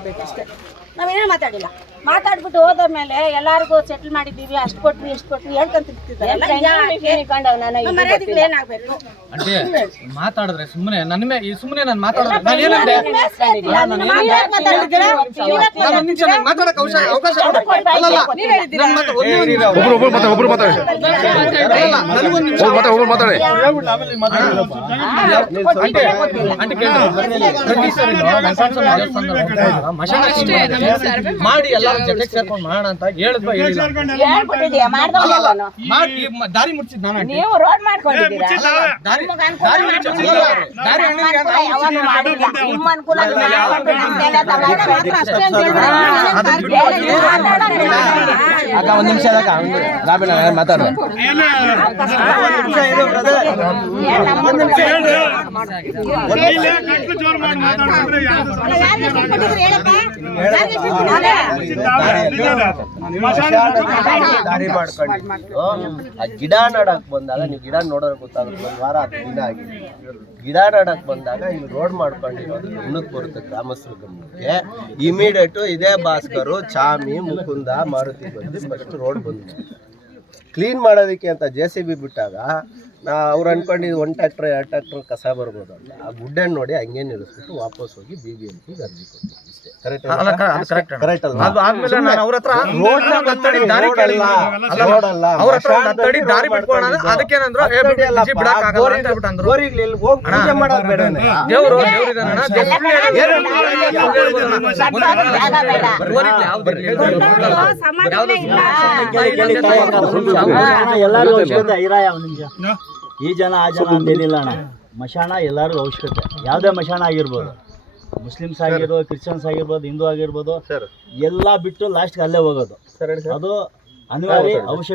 ಆಗ್ಬೇಕು ಅಷ್ಟೇ. ನಾವೇನೇ ಮಾತಾಡಿಲ್ಲ. ಮಾತಾಡ್ಬಿಟ್ಟು ಹೋದ ಮೇಲೆ ಎಲ್ಲಾರ್ಗು ಸೆಟ್ಲ್ ಮಾಡಿದೀವಿ ಅಷ್ಟು ಕೊಟ್ವಿ ಇಷ್ಟು ಕೊಟ್ವಿ ಹೇಳ್ಕೊಂತಿರ್ತಿದ್ರು ಮಾತಾಡಿದ್ರೆ ಸುಮ್ಮನೆ ನನ್ನ ಈ ಸುಮ್ಮನೆ ನಾನು ಮಾತಾಡಿದ್ರೆ ಮಾಡಿ ಎಲ್ಲ ಜೊತೆಗೆ ಸೇರ್ಕೊಂಡು ಮಾಡೋಣ ಅಂತ ಹೇಳಿದ್ವಾ ಹೇಳಿಲ್ಲ ಹೇಳ್ಬಿಟ್ಟಿದ್ಯಾ ಮಾಡ್ದವಲ್ಲ ಮಾಡಿ ಈ ಮ- ದಾರಿ ಮುಚ್ಚಿದ್ ನಾನು ನೀವು ರೋಡ್ ಮಾಡ್ಕೊಂಡಿದ್ದೀರಾ ದಾರಿ ನಿಮಗೆ ಅನುಕೂಲ ದಾರಿ ಮುಚ್ಚಿದ್ದಿಲ್ಲ. ದಾರಿ ನಮ್ಮ ಅಣ್ಣನಿಗೆ ಅನುಕೂಲ ಯಾವತ್ತೂ ಮಾಡಿಲ್ಲ ನಿಮ್ಮ ಅನುಕೂಲ ನೀವು ಮಾಡ್ಕೊಂಡು ನಮ್ಗೆಲ್ಲ ತಗೊಳ್ಳಿ. ಅಷ್ಟೇ ಅಂತ ಹೇಳಿದ್ರೆ ಅಕ್ಕ ಒಂದ್ ನಿಮಿಷ ಅಕ್ಕ ರಾಬಿಣ ಮಾತಾಡು ಏನ್ ನಮ್ಮ ದಾರಿ ಮಾಡ್ಕೊಂಡಿದ್ದು ಆ ಗಿಡ ನಡಕ್ ಬಂದಾಗ ನೀವು ಗಿಡ ನೋಡೋದ್ ಗೊತ್ತಾಗುತ್ತೆ ಒಂದ್ ವಾರ ಹತ್ತು ದಿನ ಆಗಿದೆ ಗಿಡ ನಡಕ್ ಬಂದಾಗ ಇಲ್ಲಿ ರೋಡ್ ಮಾಡ್ಕೊಂಡಿರೋದು ಗಮನಕ್ಕೆ ಬರುತ್ತೆ ಗ್ರಾಮಸ್ಥರ ಗಮನಕ್ಕೆ. ಇಮಿಡಿಯೇಟ್ ಇದೇ ಭಾಸ್ಕರು ಚಾಮಿ ಮುಕುಂದ ಮಾರುತಿ ಬಂದು ಫಸ್ಟ್ ರೋಡ್ ಬಂದು ಕ್ಲೀನ್ ಮಾಡೋದಕ್ಕೆ ಅಂತ ಜೆ ಸಿ ಬಿ ಬಿಟ್ಟಾಗ ನಾ ಅವ್ರು ಅನ್ಕೊಂಡಿದ್ದು ಒಂದು ಟ್ಯಾಕ್ಟ್ರ್ ಎರಡು ಟ್ಯಾಕ್ಟ್ರ್ ಕಸ ಬರ್ಬೋದು ಅಂತ ಆ ಗುಡ್ಡನ್ನು ನೋಡಿ ಹಂಗೆ ನಿಲ್ಲಿಸ್ಬಿಟ್ಟು ವಾಪಸ್ ಹೋಗಿ ಬಿ ಬಿ ಎಂ ಪಿಗೆ ಅರ್ಜಿ ಕೊಡ್ತೀವಿ ಇಷ್ಟೇ ಕರೆಕ್ಟ್ ಕರೆಕ್ಟ್ ಅಲ್ಲ ಐರಾಯ ಒಂದು ನಿಮಿಷ ಈ ಜನ ಆ ಜನ ಅಂತೇನಿಲ್ಲ ಅಣ್ಣ. ಮಶಾಣ ಎಲ್ಲರೂ ಅವಶ್ಯಕತೆ. ಯಾವುದೇ ಮಶಾಣ ಆಗಿರ್ಬೋದು. ಮುಸ್ಲಿಮ್ಸ್ ಆಗಿರ್ಬೋದು ಕ್ರಿಶ್ಚಿಯನ್ಸ್ ಆಗಿರ್ಬೋದು ಹಿಂದೂ ಆಗಿರ್ಬೋದು ಎಲ್ಲ ಬಿಟ್ಟು ಲಾಸ್ಟ್ಗೆ ಅಲ್ಲೇ ಹೋಗೋದು. ಅದು ಅನಿವಾರ್ಯ ಅವಶ್ಯಕ